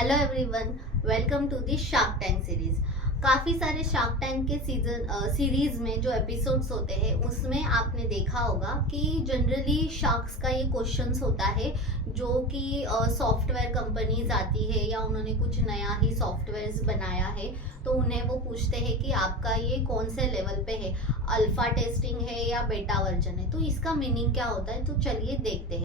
Hello everyone, welcome to the Shark Tank series. काफ़ी सारे shark tank के series में जो एपिसोड्स होते हैं उसमें आपने देखा होगा कि जनरली शार्क्स का ये क्वेश्चंस होता है जो कि सॉफ्टवेयर कंपनीज आती है या उन्होंने कुछ नया ही सॉफ्टवेयर बनाया है तो उन्हें वो पूछते हैं कि आपका ये कौन से लेवल पे है, अल्फा टेस्टिंग है या बेटा वर्जन है। तो इसका मीनिंग क्या होता है, तो चलिए देखते हैं।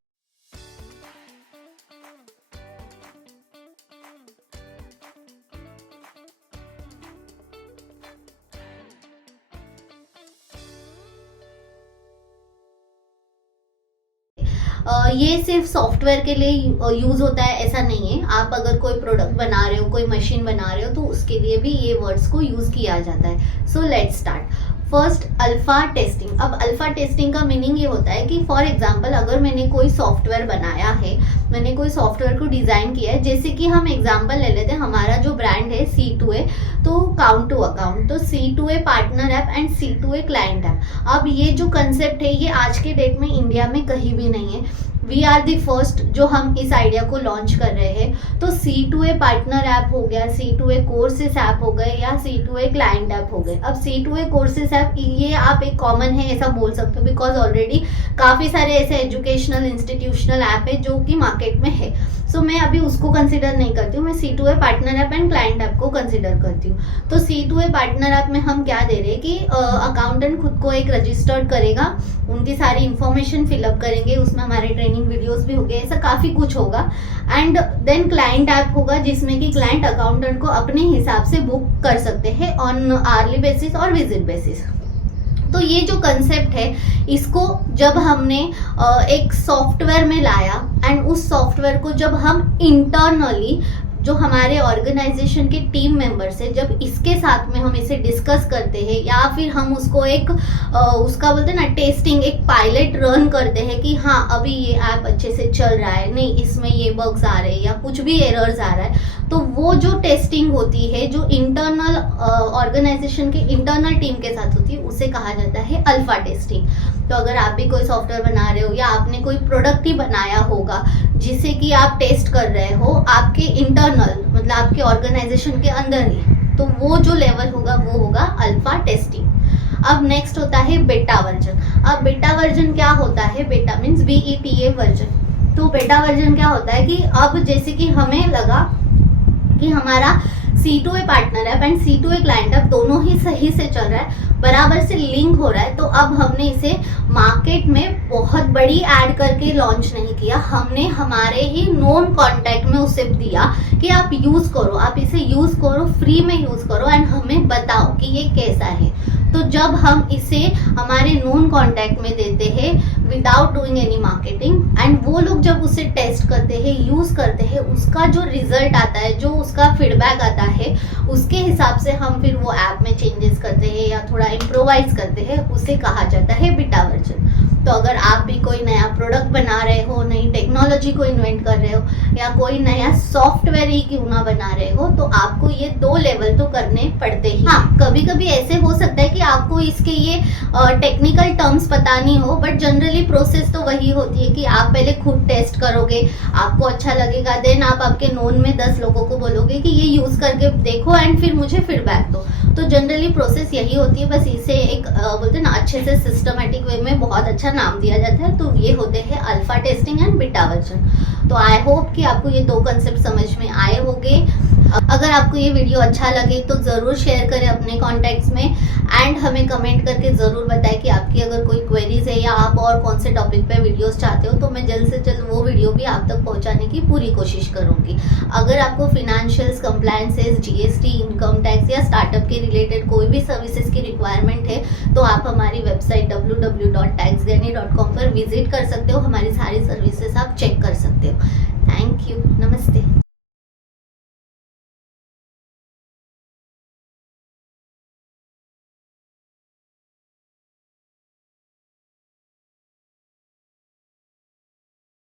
ये सिर्फ सॉफ्टवेयर के लिए यूज होता है ऐसा नहीं है। आप अगर कोई प्रोडक्ट बना रहे हो, कोई मशीन बना रहे हो तो उसके लिए भी ये वर्ड्स को यूज किया जाता है। So let's start. First, alpha testing. अब अल्फा टेस्टिंग का मीनिंग ये होता है कि फॉर एग्जांपल अगर मैंने कोई सॉफ्टवेयर बनाया है, मैंने कोई सॉफ्टवेयर को डिजाइन किया है, जैसे कि हम एग्जांपल ले लेते हैं, हमारा जो ब्रांड है C2A, तो काउंट टू अकाउंट, तो C2A partner app and C2A client app. अब ये जो कंसेप्ट है ये आज के डेट में इंडिया में कहीं भी नहीं है। वी आर दी फर्स्ट जो हम इस आइडिया को लॉन्च कर रहे हैं। तो C2A पार्टनर ऐप हो गया, C2A कोर्सेस ऐप हो गए या C2A क्लाइंट ऐप हो गए। अब C2A कोर्सेस ऐप ये आप एक कॉमन है ऐसा बोल सकते हो, बिकॉज ऑलरेडी काफ़ी सारे ऐसे एजुकेशनल इंस्टीट्यूशनल ऐप है जो कि मार्केट में है। सो मैं अभी उसको कंसिडर नहीं करती हूँ, मैं C2A partner app and client app को कंसिडर करती हूँ। तो C2A पार्टनर ऐप में हम क्या दे रहे हैं कि अकाउंटेंट खुद को एक रजिस्टर्ड करेगा, उनकी सारी इंफॉर्मेशन फिलअप करेंगे, उसमें हमारे ट्रेनिंग वीडियोस भी होंगे, ऐसा काफ़ी कुछ होगा। एंड देन क्लाइंट ऐप होगा जिसमें कि क्लाइंट अकाउंटेंट को अपने हिसाब से बुक कर सकते हैं ऑन आर्ली बेसिस और विजिट बेसिस। तो ये जो कंसेप्ट है इसको जब हमने एक सॉफ्टवेयर में लाया एंड उस सॉफ्टवेयर को जब हम इंटरनली जो हमारे ऑर्गेनाइजेशन के टीम मेंबर्स है, जब इसके साथ में हम इसे डिस्कस करते हैं या फिर हम उसको एक उसका बोलते हैं ना टेस्टिंग, एक पायलट रन करते हैं कि हाँ अभी ये ऐप अच्छे से चल रहा है, नहीं इसमें ये बग्स आ रहे हैं या कुछ भी एरर्स आ रहा है, तो वो जो टेस्टिंग होती है जो इंटरनल ऑर्गेनाइजेशन के इंटरनल टीम के साथ होती है उसे कहा जाता है अल्फा टेस्टिंग। तो अगर आप भी कोई सॉफ्टवेयर बना रहे हो या आपने कोई प्रोडक्ट ही बनाया होगा जिसे कि आप टेस्ट कर रहे हो आपके इंटरनल मतलब आपके ऑर्गेनाइजेशन के अंदर ही, तो वो जो लेवल होगा वो होगा अल्फा टेस्टिंग। अब नेक्स्ट होता है बेटा वर्जन। अब बेटा वर्जन क्या होता है? बेटा मीन्स BETA वर्जन। तो बेटा वर्जन क्या होता है कि अब जैसे कि हमें लगा कि हमारा C2A partner app and C2A client app दोनों ही सही से चल रहा है, बराबर से लिंक हो रहा है, तो अब हमने इसे मार्केट में बहुत बड़ी ऐड करके लॉन्च नहीं किया, हमने हमारे ही नोन कॉन्टैक्ट में उसे दिया कि आप यूज करो, आप इसे यूज करो, फ्री में यूज करो एंड हमें बताओ कि ये कैसा है। तो जब हम इसे हमारे नोन कॉन्टैक्ट में देते हैं without doing any marketing and वो लोग जब उसे टेस्ट करते हैं, यूज करते हैं, उसका जो रिजल्ट आता है, जो उसका फीडबैक आता है, उसके हिसाब से हम फिर वो ऐप में चेंजेस करते हैं या थोड़ा इम्प्रोवाइज करते हैं, उसे कहा जाता है बीटा वर्जन। तो अगर आप भी कोई नया प्रोडक्ट बना रहे हो, नई टेक्नोलॉजी को इन्वेंट कर रहे हो या कोई नया सॉफ्टवेयर ही क्यों ना बना रहे हो, तो आपको ये 2 लेवल तो करने पड़ते ही। हाँ, कभी कभी ऐसे हो सकता है कि आपको इसके ये टेक्निकल टर्म्स पता नहीं हो, बट जनरली प्रोसेस तो वही होती है कि आप पहले खुद टेस्ट करोगे, आपको अच्छा लगेगा, देन आप आपके नोन में 10 लोगों को बोलोगे कि ये यूज करके देखो एंड फिर मुझे फीडबैक दो। तो जनरली प्रोसेस यही होती है, बस इसे एक बोलते हैं ना अच्छे से सिस्टमेटिक वे में बहुत अच्छा नाम दिया जाता है। तो ये होते हैं alpha testing and beta version. तो आई होप कि आपको ये 2 कंसेप्ट समझ में आए होंगे। अगर आपको ये वीडियो अच्छा लगे तो ज़रूर शेयर करें अपने कॉन्टैक्ट्स में एंड हमें कमेंट करके ज़रूर बताएं कि आपकी अगर कोई क्वेरीज है या आप और कौन से टॉपिक पे वीडियोस चाहते हो, तो मैं जल्द से जल्द वो वीडियो भी आप तक पहुंचाने की पूरी कोशिश करूंगी। अगर आपको financials, compliances, GST, income tax या स्टार्टअप के रिलेटेड कोई भी सर्विसेज की रिक्वायरमेंट है तो आप हमारी वेबसाइट www.taxgani.com पर विजिट कर सकते हो, हमारी सारी सर्विसेज आप चेक कर सकते हो। थैंक यू, नमस्ते।